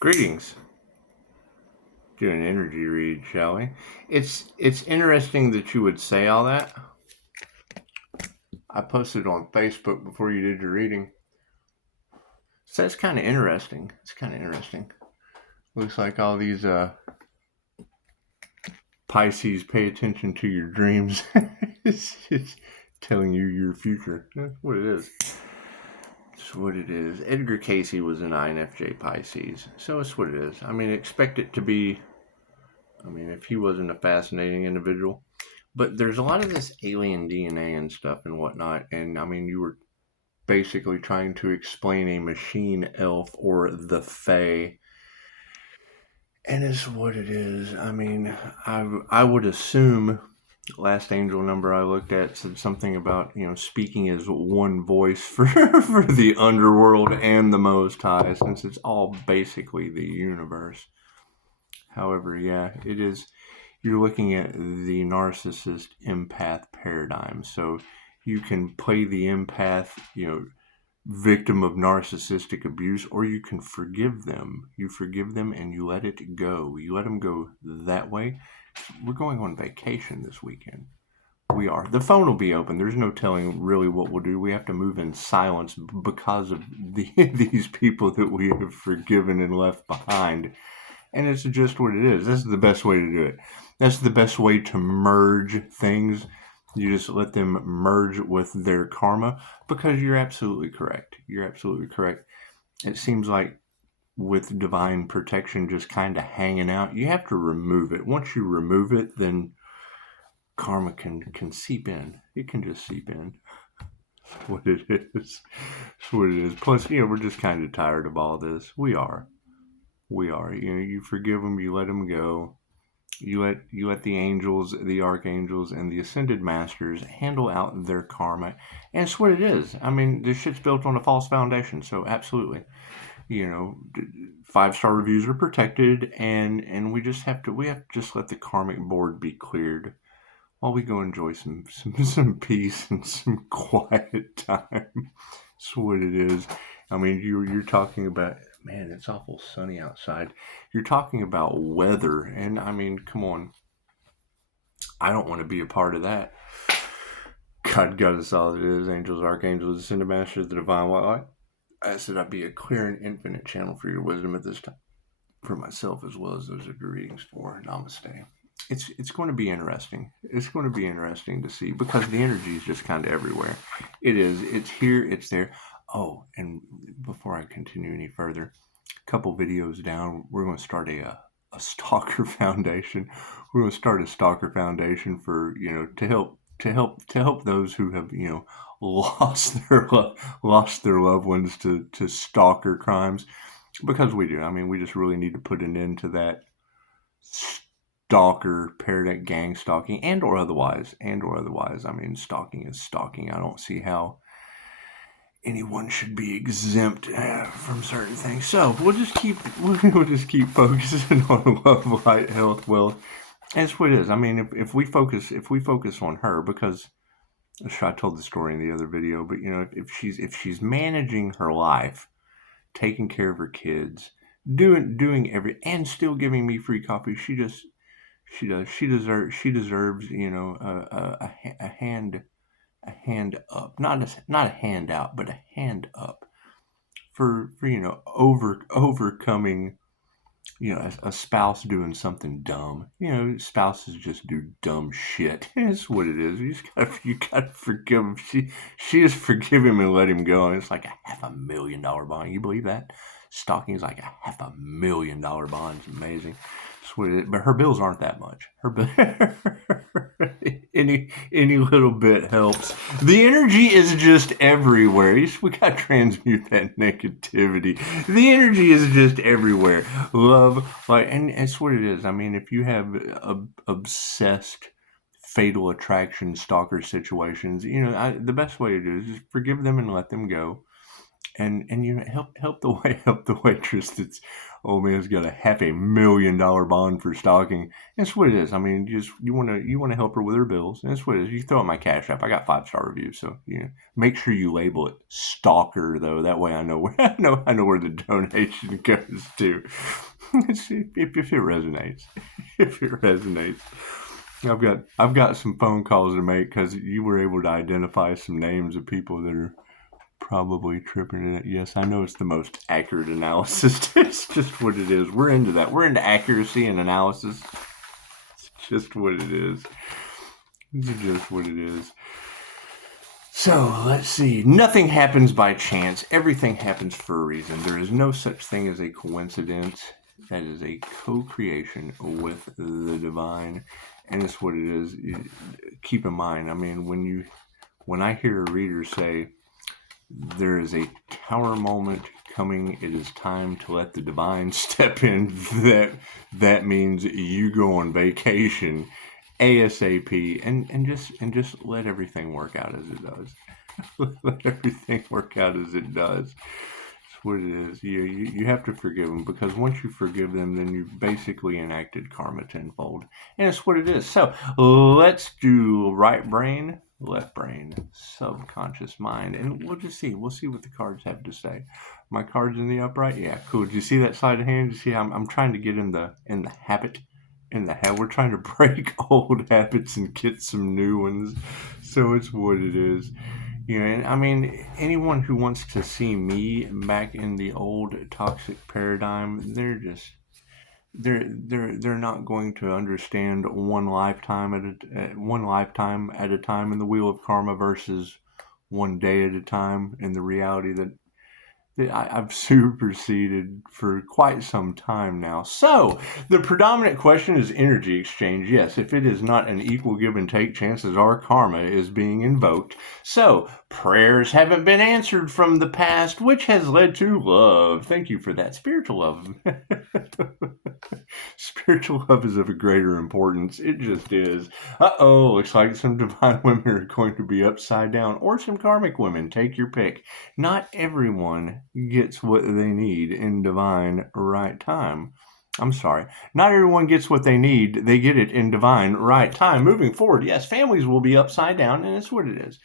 Greetings. Do an energy read, shall we? It's interesting that you would say all that. I posted on Facebook before you did your reading. So that's kind of interesting. It's kind of interesting. Looks like all these Pisces pay attention to your dreams. it's telling you your future. That's what it is. That's what it is. Edgar Casey was an INFJ Pisces. So it's what it is. I mean, expect it to be. If he wasn't a fascinating individual. But there's a lot of this alien DNA and stuff and whatnot. And you were basically trying to explain a machine elf or the Fae. And it's what it is. I would assume last angel number I looked at said something about, speaking as one voice for the underworld and the Most High, since it's all basically the universe. However, yeah, it is. You're looking at the narcissist empath paradigm. So you can play the empath, victim of narcissistic abuse, or you can forgive them. You forgive them and you let it go. You let them go that way. We're going on vacation this weekend. We are. The phone will be open. There's no telling really what we'll do. We have to move in silence because of these people that we have forgiven and left behind. And it's just what it is. This is the best way to do it. That's the best way to merge things. You just let them merge with their karma, because you're absolutely correct. You're absolutely correct. It seems like with divine protection just kind of hanging out, you have to remove it. Once you remove it, then karma can seep in. It can just seep in. That's what it is. That's what it is. Plus, we're just kind of tired of all this. We are. You forgive them, you let them go. You let the angels, the archangels, and the ascended masters handle out their karma. And it's what it is. This shit's built on a false foundation, so absolutely. 5-star reviews are protected, and we have to just let the karmic board be cleared while we go enjoy some peace and some quiet time. That's what it is. You're talking about, man, it's awful sunny outside. You're talking about weather, and come on. I don't want to be a part of that. God got us all it is. Angels, archangels, ascended masters, the divine light. I said I'd be a clear and infinite channel for your wisdom at this time, for myself as well as those of your readings for. Namaste. It's going to be interesting. It's going to be interesting to see, because the energy is just kind of everywhere. It is. It's here. It's there. Oh, and before I continue any further, a couple videos down, we're going to start a stalker foundation. We're going to start a stalker foundation for, to help those who have, lost their loved ones to stalker crimes, because we do. We just really need to put an end to that stalker paradigm, gang stalking, and or otherwise. Stalking is stalking. I don't see how anyone should be exempt from certain things. So we'll just keep focusing on love, light, health, wealth. That's what it is. If we focus on her, because I told the story in the other video, but if she's managing her life, taking care of her kids, doing and still giving me free coffee, she deserves a hand up, not a handout, but a hand up for overcoming a spouse doing something dumb. Spouses just do dumb shit. That's what it is. You gotta forgive him. She just forgive him and let him go, and it's like a $500,000 bond. You believe that? Stalking is like a $500,000 bond. It's amazing. But her bills aren't that much. Any little bit helps. The energy is just everywhere. We gotta transmute that negativity. The energy is just everywhere. Love, and it's what it is. If you have obsessed, fatal attraction stalker situations, the best way to do it is just forgive them and let them go. And help the waitress that's old man's got a $500,000 bond for stalking. That's what it is. I mean, you want to help her with her bills. That's what it is. You throw in my Cash App. I got 5-star reviews, so make sure you label it stalker though. That way I know where I know where the donation goes to. if it resonates, if it resonates. I've got some phone calls to make because you were able to identify some names of people that are probably tripping in it. Yes, I know it's the most accurate analysis. It's just what it is. We're into that. We're into accuracy and analysis. It's just what it is. It's just what it is. So, let's see. Nothing happens by chance. Everything happens for a reason. There is no such thing as a coincidence. That is a co-creation with the divine. And it's what it is. Keep in mind, I mean, when I hear a reader say, there is a tower moment coming, it is time to let the divine step in, that means you go on vacation ASAP and just let everything work out as it does. Let everything work out as it does. What it is. You have to forgive them, because once you forgive them, then you've basically enacted karma tenfold. And it's what it is. So let's do right brain, left brain, subconscious mind, and we'll just see. We'll see what the cards have to say. My cards in the upright, yeah, cool. Did you see that sleight of hand? You see, I'm trying to get in the habit. We're trying to break old habits and get some new ones. So it's what it is. And I mean, anyone who wants to see me back in the old toxic paradigm, they're not going to understand one lifetime at a time in the wheel of karma versus one day at a time in the reality that I've superseded for quite some time now. So, the predominant question is energy exchange. Yes, if it is not an equal give and take, chances are karma is being invoked. So, prayers haven't been answered from the past, which has led to love. Thank you for that. Spiritual love. Spiritual love is of a greater importance. It just is. Looks like some divine women are going to be upside down, or some karmic women. Take your pick. Not everyone gets what they need in divine right time. I'm sorry. Not everyone gets what they need. They get it in divine right time. Moving forward, yes, families will be upside down, and it's what it is.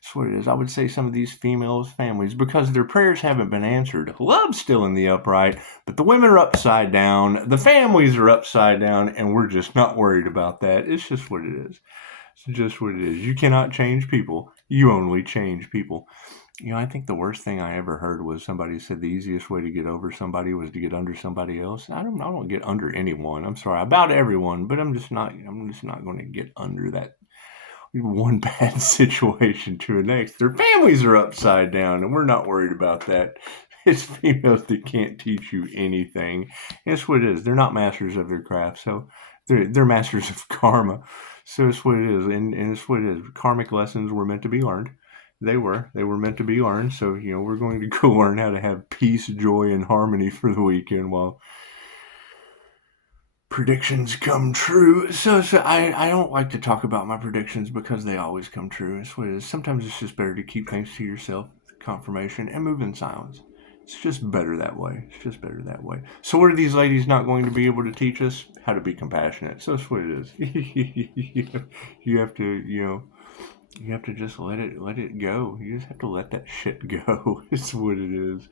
It's what it is. I would say some of these females' families, because their prayers haven't been answered. Love's still in the upright, but the women are upside down. The families are upside down, and we're just not worried about that. It's just what it is. It's just what it is. You cannot change people. You only change people. I think the worst thing I ever heard was somebody said the easiest way to get over somebody was to get under somebody else. I don't get under anyone. I'm sorry about everyone, but I'm just not going to get under that one bad situation to the next. Their families are upside down, and we're not worried about that. It's females that can't teach you anything. It's what it is. They're not masters of their craft, so they're masters of karma. So it's what it is, and it's what it is. Karmic lessons were meant to be learned. They were meant to be learned. So we're going to go learn how to have peace, joy, and harmony for the weekend while predictions come true. So I don't like to talk about my predictions because they always come true. It's what it is. Sometimes it's just better to keep things to yourself, confirmation, and move in silence. It's just better that way. So what are these ladies not going to be able to teach us? How to be compassionate. So that's what it is. You have to just let it go. You just have to let that shit go. It's what it is.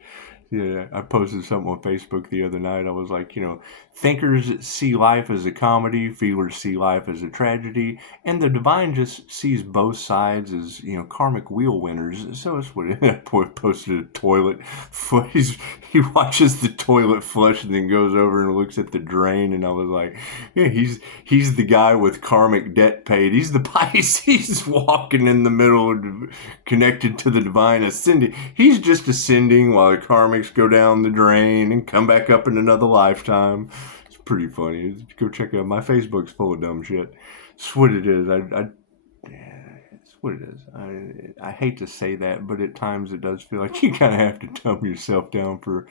Yeah, I posted something on Facebook the other night. I was like, thinkers see life as a comedy, feelers see life as a tragedy, and the divine just sees both sides as, karmic wheel winners. So it's what I posted a toilet. He watches the toilet flush and then goes over and looks at the drain, and I was like, yeah, he's the guy with karmic debt paid. He's the Pisces walking in the middle, connected to the divine, ascending. He's just ascending while the karmics go down the drain and come back up in another lifetime. It's pretty funny. Go check out my Facebook's full of dumb shit. It's what it is. It's what it is. I hate to say that, but at times it does feel like you kind of have to dumb yourself down for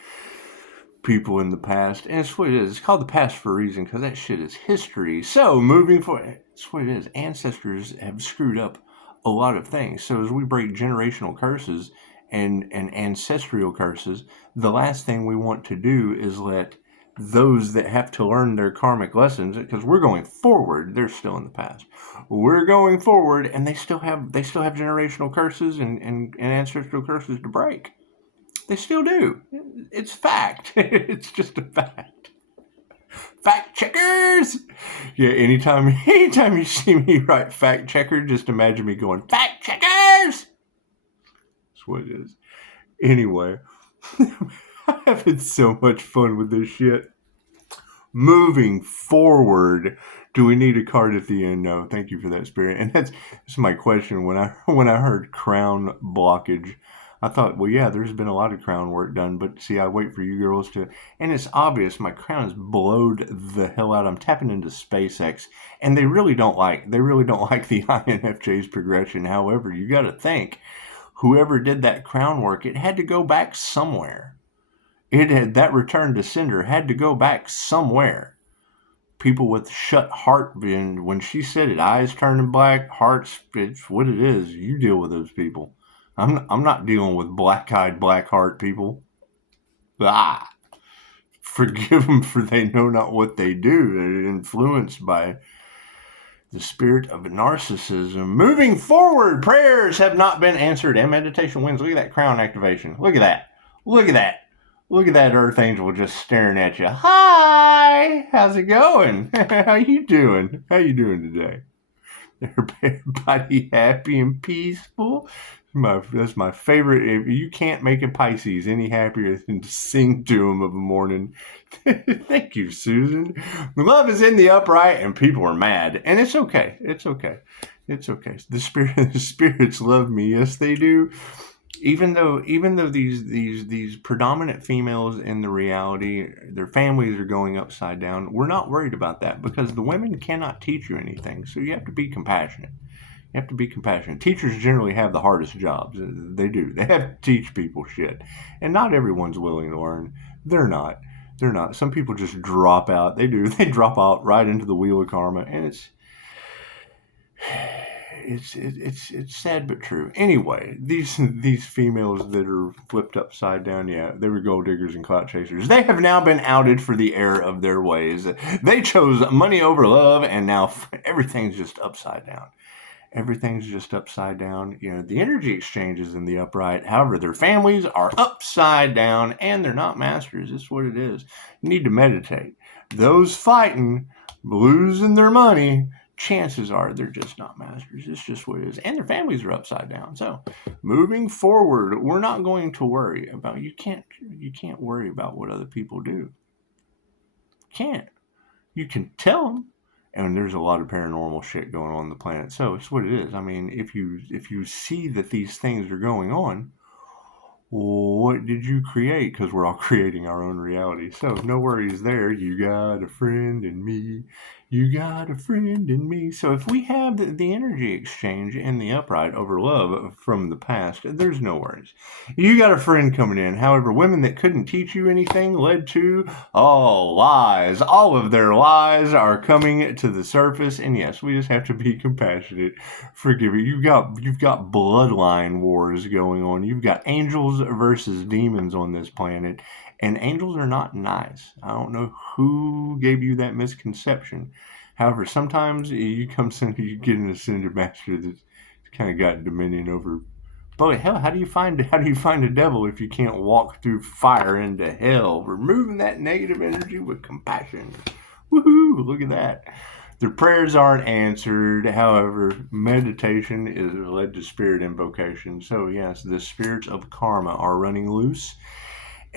people in the past. And it's what it is. It's called the past for a reason, because that shit is history. So moving forward, it's what it is. Ancestors have screwed up a lot of things. So as we break generational curses and ancestral curses, the last thing we want to do is let those that have to learn their karmic lessons, because we're going forward, they're still in the past. We're going forward, and they still have generational curses and ancestral curses to break. They still do. It's fact. It's just a fact. Fact checkers. Yeah. Anytime you see me write fact checker, just imagine me going fact checkers. That's what it is. Anyway, I'm having so much fun with this shit. Moving forward, do we need a card at the end? No, thank you for that, Spirit. And that's my question. When I heard crown blockage, I thought, well, yeah, there's been a lot of crown work done, but see, I wait for you girls to, and it's obvious my crown is blowed the hell out. I'm tapping into SpaceX, and they really don't like the INFJ's progression. However, you got to think, whoever did that crown work, it had to go back somewhere. That return to sender had to go back somewhere. People with shut heart, when she said it, eyes turning black, hearts, it's what it is. You deal with those people. I'm not dealing with black-eyed, black heart people. Forgive them, for they know not what they do. They're influenced by the spirit of narcissism. Moving forward, prayers have not been answered and meditation wins. Look at that crown activation. Look at that. Look at that. Look at that earth angel just staring at you. Hi, how's it going? How you doing? How you doing today? Everybody happy and peaceful? That's my favorite. You can't make a Pisces any happier than to sing to him of a morning. Thank you, Susan. Love is in the upright and people are mad. And it's okay. It's okay. It's okay. The spirits love me. Yes, they do. Even though these predominant females in the reality, their families are going upside down, we're not worried about that because the women cannot teach you anything. So you have to be compassionate. You have to be compassionate. Teachers generally have the hardest jobs. They do. They have to teach people shit. And not everyone's willing to learn. They're not. Some people just drop out. They do. They drop out right into the wheel of karma. And it's sad but true. Anyway, these females that are flipped upside down, yeah, they were gold diggers and clout chasers. They have now been outed for the error of their ways. They chose money over love, and now everything's just upside down. Everything's just upside down. You know, the energy exchanges in the upright. However, their families are upside down, and they're not masters. That's what it is. You need to meditate. Those fighting, losing their money, chances are they're just not masters. It's just what it is. And their families are upside down. So moving forward, we're not going to worry about, you can't worry about what other people do. Can't. You can tell them. And there's a lot of paranormal shit going on the planet. So it's what it is. I mean, if you see that these things are going on, what did you create? Because we're all creating our own reality. So no worries there. You got a friend in me. You got a friend in me. So if we have the energy exchange in the upright over love from the past, there's no worries. You got a friend coming in. However, women that couldn't teach you anything led to all lies. All of their lies are coming to the surface. And yes, we just have to be compassionate. Forgive me. You've got bloodline wars going on. You've got angels versus demons on this planet. And angels are not nice. I don't know who gave you that misconception. However, sometimes you get an ascended master that's kind of got dominion over. But hell, how do you find a devil if you can't walk through fire into hell? Removing that negative energy with compassion. Woohoo! Look at that. Their prayers aren't answered. However, meditation is led to spirit invocation. So yes, the spirits of karma are running loose.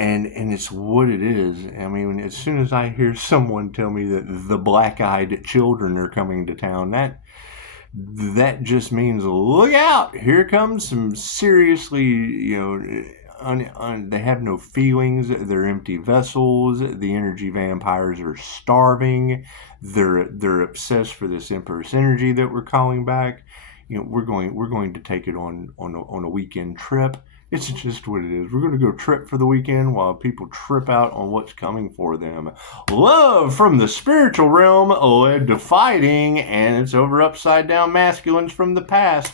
And it's what it is. I mean, as soon as I hear someone tell me that the black-eyed children are coming to town, that just means look out. Here comes some seriously, they have no feelings. They're empty vessels. The energy vampires are starving. They're obsessed for this Empress energy that we're calling back. We're going to take it on a weekend trip. It's just what it is. We're going to go trip for the weekend while people trip out on what's coming for them. Love from the spiritual realm led to fighting, and it's over upside down masculines from the past.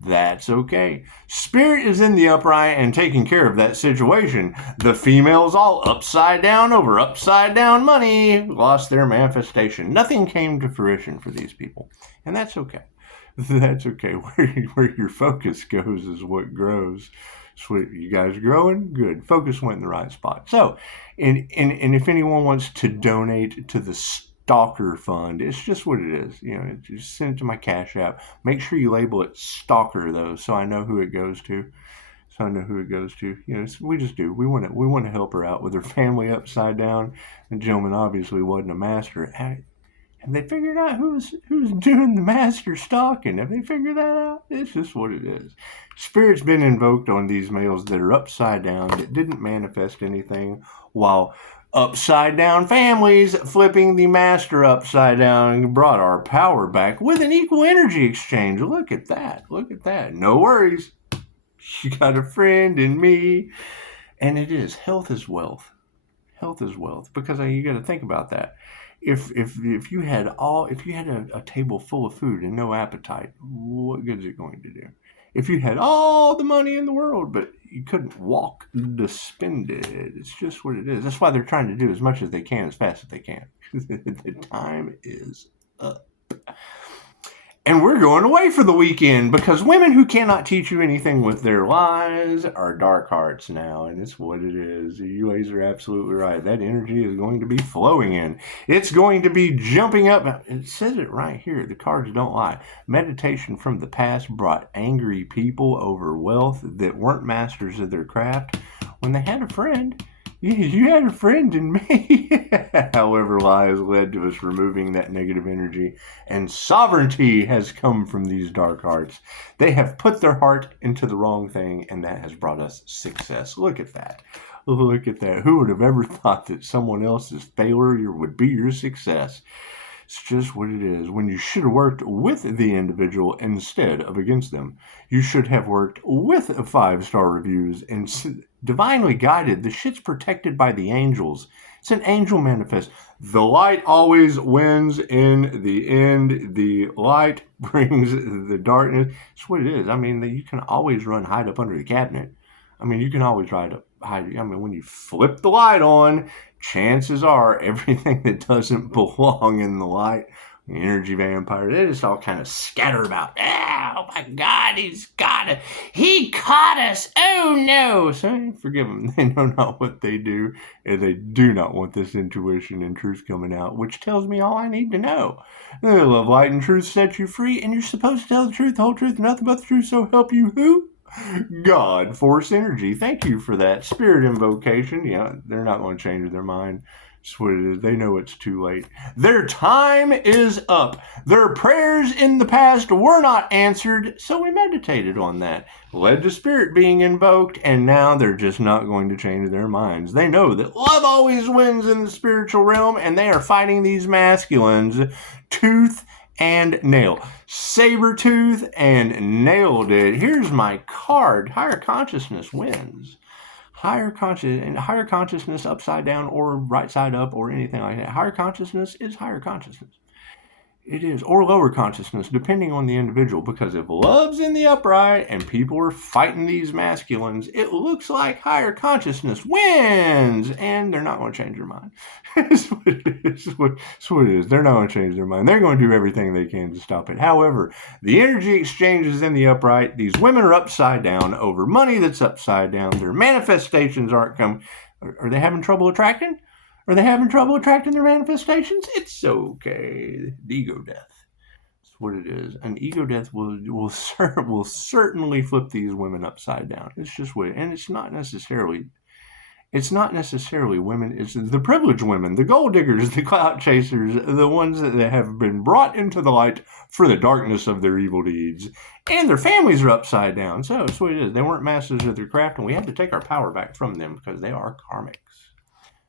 That's okay. Spirit is in the upright and taking care of that situation. The females all upside down over upside down money lost their manifestation. Nothing came to fruition for these people. And that's okay. That's okay. Where your focus goes is what grows. Sweet. You guys growing? Good. Focus went in the right spot. So, and if anyone wants to donate to the Stalker Fund, it's just what it is. You know, just send it to my Cash App. Make sure you label it Stalker though, so I know who it goes to. You know, we just do. We want to help her out with her family upside down. The gentleman obviously wasn't a master. Have they figured out who's doing the master stalking? Have they figured that out? It's just what it is. Spirit's been invoked on these males that are upside down, that didn't manifest anything, while upside down families flipping the master upside down brought our power back with an equal energy exchange. Look at that. Look at that. No worries. You got a friend in me. And it is. Health is wealth. Health is wealth. Because you got to think about that. If you had a table full of food and no appetite, what good is it going to do? If you had all the money in the world, but you couldn't walk to spend it, it's just what it is. That's why they're trying to do as much as they can, as fast as they can. The time is up. And we're going away for the weekend because women who cannot teach you anything with their lies are dark hearts now. And it's what it is. You ladies are absolutely right. That energy is going to be flowing in. It's going to be jumping up. It says it right here. The cards don't lie. Meditation from the past brought angry people over wealth that weren't masters of their craft when they had a friend. You had a friend in me. However, lies led to us removing that negative energy, and sovereignty has come from these dark hearts. They have put their heart into the wrong thing, and that has brought us success. Look at that. Look at that. Who would have ever thought that someone else's failure would be your success? It's just what it is. When you should have worked with the individual instead of against them. You should have worked with 5-star reviews and divinely guided. The shit's protected by the angels. It's an angel manifest. The light always wins in the end. The light brings the darkness. It's what it is. I mean, you can always hide up under the cabinet. I mean, you can always hide. I mean, when you flip the light on, chances are everything that doesn't belong in the light, the energy vampire, they just all kind of scatter about. Oh my God, he caught us. Oh no. So forgive them. They know not what they do, and they do not want this intuition and truth coming out, which tells me all I need to know. The love, light, and truth set you free, and you're supposed to tell the truth, the whole truth, and nothing but the truth, so help you who? God, force energy. Thank you for that spirit invocation. Yeah, they're not going to change their mind. That's what it is. They know it's too late. Their time is up. Their prayers in the past were not answered, so we meditated on that. Led to spirit being invoked, and now they're just not going to change their minds. They know that love always wins in the spiritual realm, and they are fighting these masculines tooth and nail. Sabertooth and nailed it. Here's my card. Higher consciousness wins. Higher consciousness upside down or right side up or anything like that. Higher consciousness is higher consciousness. It is. Or lower consciousness, depending on the individual. Because if love's in the upright and people are fighting these masculines, it looks like higher consciousness wins. And they're not going to change their mind. That's what it is. They're not going to change their mind. They're going to do everything they can to stop it. However, the energy exchange is in the upright. These women are upside down over money that's upside down. Their manifestations aren't coming. Are they having trouble attracting? Are they having trouble attracting their manifestations? It's okay. The ego death. That's what it is. An ego death will certainly flip these women upside down. It's just what it, and it's not necessarily women. It's the privileged women, the gold diggers, the clout chasers, the ones that have been brought into the light for the darkness of their evil deeds. And their families are upside down. So that's what it is. They weren't masters of their craft, and we have to take our power back from them because they are karmics.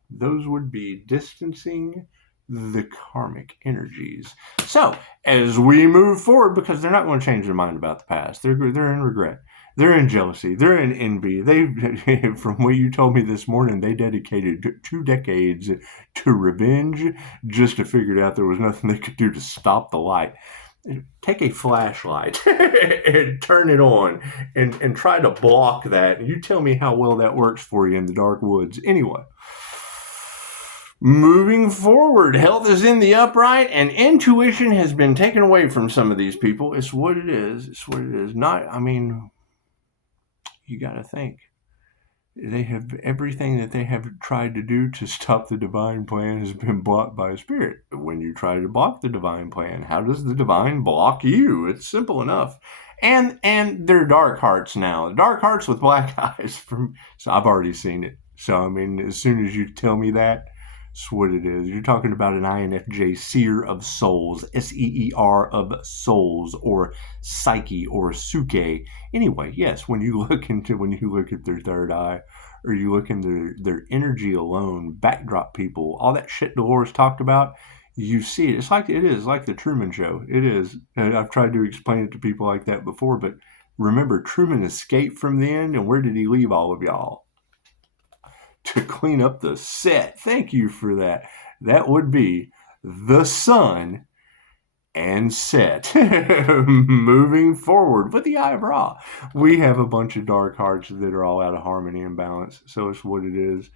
Those would be distancing the karmic energies. So, as we move forward, because they're not going to change their mind about the past. They're in regret. They're in jealousy. They're in envy. From what you told me this morning, they dedicated 2 decades to revenge just to figure out there was nothing they could do to stop the light. take a flashlight and turn it on and try to block that. And you tell me how well that works for you in the dark woods. Anyway, moving forward, health is in the upright and intuition has been taken away from some of these people. It's what it is. It's what it is. You got to think. They have everything that they have tried to do to stop the divine plan has been blocked by a spirit. When you try to block the divine plan, how does the divine block you? It's simple enough. And they're dark hearts now. Dark hearts with black eyes. So I've already seen it. So, as soon as you tell me that, that's what it is. You're talking about an INFJ seer of souls, SEER of souls, or psyche, or suke. Anyway, yes, when you look at their third eye, or you look into their energy alone, backdrop people, all that shit Dolores talked about, you see it. It is like the Truman Show. It is. And I've tried to explain it to people like that before, but remember, Truman escaped from the end, and where did he leave all of y'all? To clean up the set. Thank you for that. That would be the sun and set. Moving forward with the Eye of Ra. We have a bunch of dark hearts that are all out of harmony and balance. So it's what it is.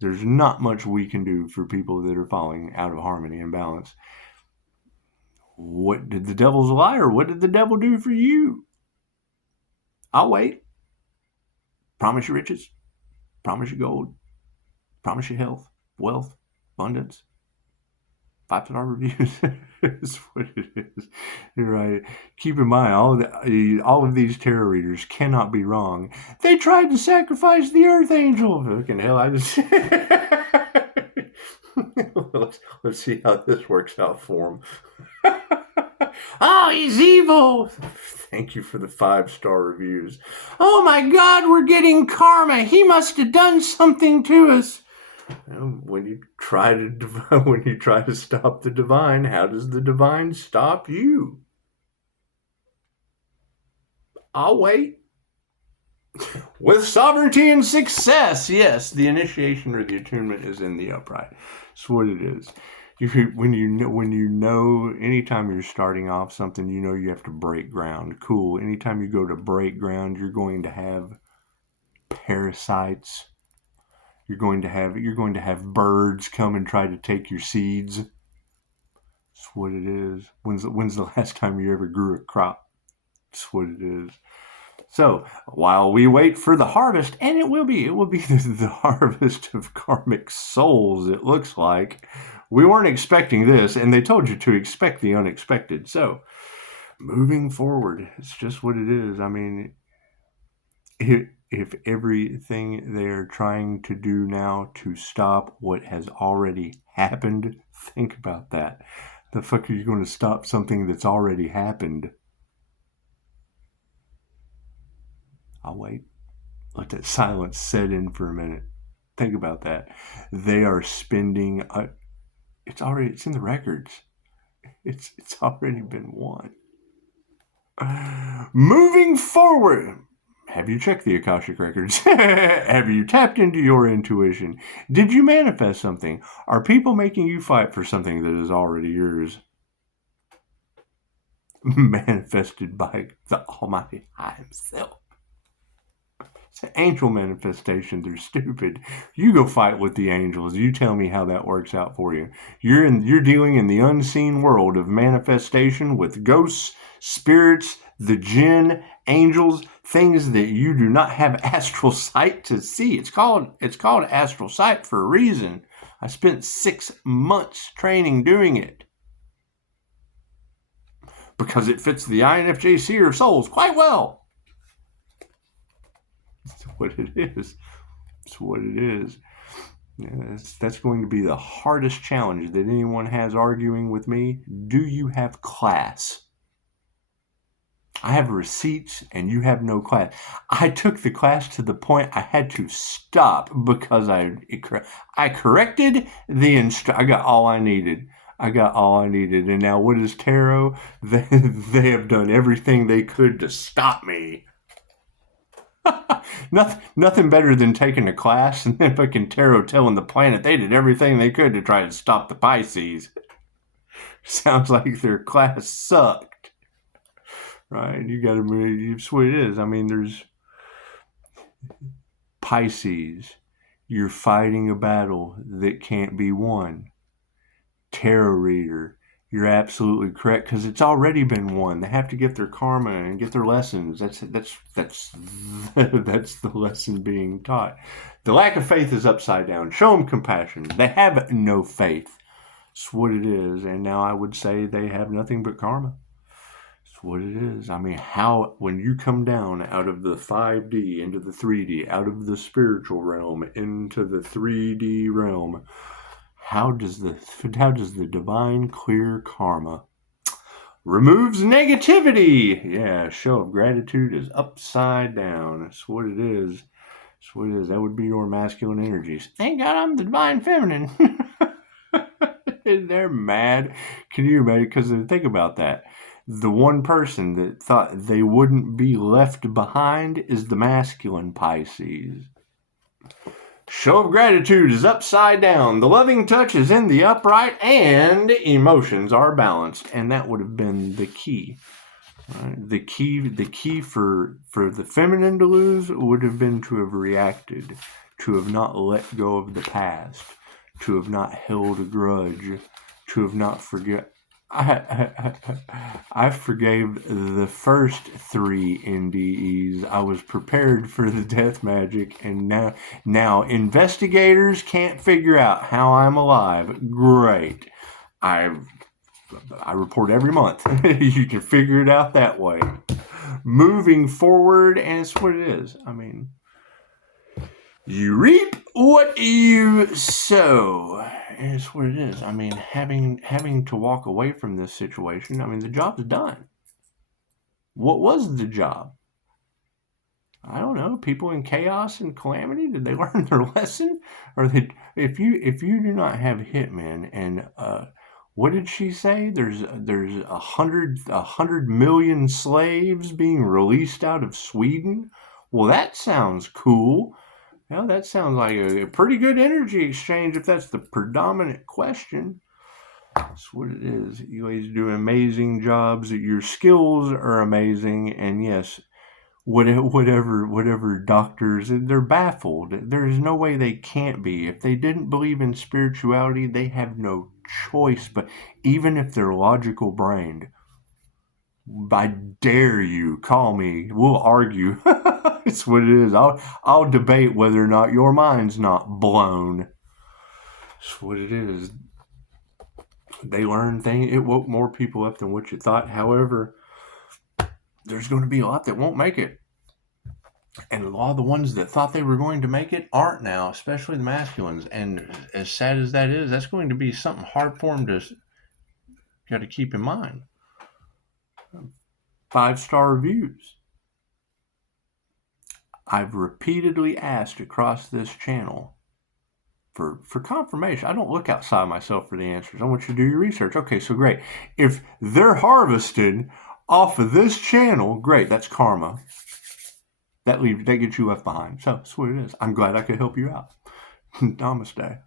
There's not much we can do for people that are falling out of harmony and balance. What did the devil's lie, or what did the devil do for you? I'll wait. Promise you riches. Promise you gold. Promise you health, wealth, abundance. 5-star reviews. That's what it is. You're right. Keep in mind, all of these tarot readers cannot be wrong. They tried to sacrifice the Earth Angel. Fucking hell, I just... let's see how this works out for him. Oh, he's evil. Thank you for the 5-star reviews. Oh my God, we're getting karma. He must have done something to us. When you try to stop the divine, how does the divine stop you? I'll wait. With sovereignty and success, yes, the initiation or the attunement is in the upright. That's what it is. When you know, anytime you're starting off something, you have to break ground. Cool. Anytime you go to break ground, you're going to have parasites. You're going to have birds come and try to take your seeds. That's what it is. When's the last time you ever grew a crop? That's what it is. So while we wait for the harvest, and it will be the harvest of karmic souls, it looks like. We weren't expecting this, and they told you to expect the unexpected. So moving forward, it's just what it is. If everything they're trying to do now to stop what has already happened, think about that. The fuck are you going to stop something that's already happened? I'll wait. Let that silence set in for a minute. Think about that. They are spending... it's in the records. It's already been won. Moving forward... Have you checked the Akashic Records? Have you tapped into your intuition? Did you manifest something? Are people making you fight for something that is already yours? Manifested by the Almighty Himself. It's an angel manifestation. They're stupid. You go fight with the angels. You tell me how that works out for you. You're dealing in the unseen world of manifestation with ghosts, spirits, the jinn, angels, things that you do not have astral sight to see. It's called astral sight for a reason. I spent 6 months training doing it. Because it fits the INFJ seer of souls quite well. That's what it is. That's what it is. Yeah, that's going to be the hardest challenge that anyone has arguing with me. Do you have class? I have receipts and you have no class. I took the class to the point I had to stop because I corrected the I got all I needed. And now what is tarot? They have done everything they could to stop me. Nothing better than taking a class and then fucking tarot telling the planet they did everything they could to try to stop the Pisces. Sounds like their class sucked. right? You got to, it's what it is. I mean, there's Pisces. You're fighting a battle that can't be won. Tarot reader. You're absolutely correct, because it's already been won. They have to get their karma and get their lessons. That's that's the lesson being taught. The lack of faith is upside down. Show them compassion. They have no faith. It's what it is. And now I would say they have nothing but karma. It's what it is. I mean, how, when you come down out of the 5D into the 3D, out of the spiritual realm into the 3D realm, how does the divine clear karma removes negativity? Yeah, show of gratitude is upside down. That's what it is. That's what it is. That would be your masculine energies. Thank God I'm the divine feminine. They're mad. Can you imagine? Because think about that. The one person that thought they wouldn't be left behind is the masculine Pisces. Show of gratitude is upside down. The loving touch is in the upright, and emotions are balanced. And that would have been the key. Right? The key for the feminine to lose would have been to have reacted, to have not let go of the past, to have not held a grudge, to have not forget. I forgave the first 3 NDEs. I was prepared for the death magic, and now investigators can't figure out how I'm alive. Great. I report every month. You can figure it out that way. Moving forward, and it's what it is. I mean, you reap what you sow. It's what it is. I mean, having to walk away from this situation, I mean, the job's done. What was the job? I don't know. People in chaos and calamity, did they learn their lesson? Or if you do not have hitmen, and what did she say? There's 100 million slaves being released out of Sweden. Well, that sounds cool. Well, that sounds like a pretty good energy exchange if that's the predominant question. That's what it is. You ladies do amazing jobs. Your skills are amazing. And yes, whatever doctors, they're baffled. There's no way they can't be. If they didn't believe in spirituality, they have no choice. But even if they're logical brained, I dare you, call me. We'll argue. It's what it is. I'll debate whether or not your mind's not blown. It's what it is. They learn things. It woke more people up than what you thought. However, there's going to be a lot that won't make it. And a lot of the ones that thought they were going to make it aren't now, especially the masculines. And as sad as that is, that's going to be something hard for them to got to keep in mind. 5-star reviews. I've repeatedly asked across this channel for confirmation. I don't look outside myself for the answers. I want you to do your research. Okay, so great. If they're harvested off of this channel, great. That's karma. That gets you left behind. So that's what it is. I'm glad I could help you out. Namaste.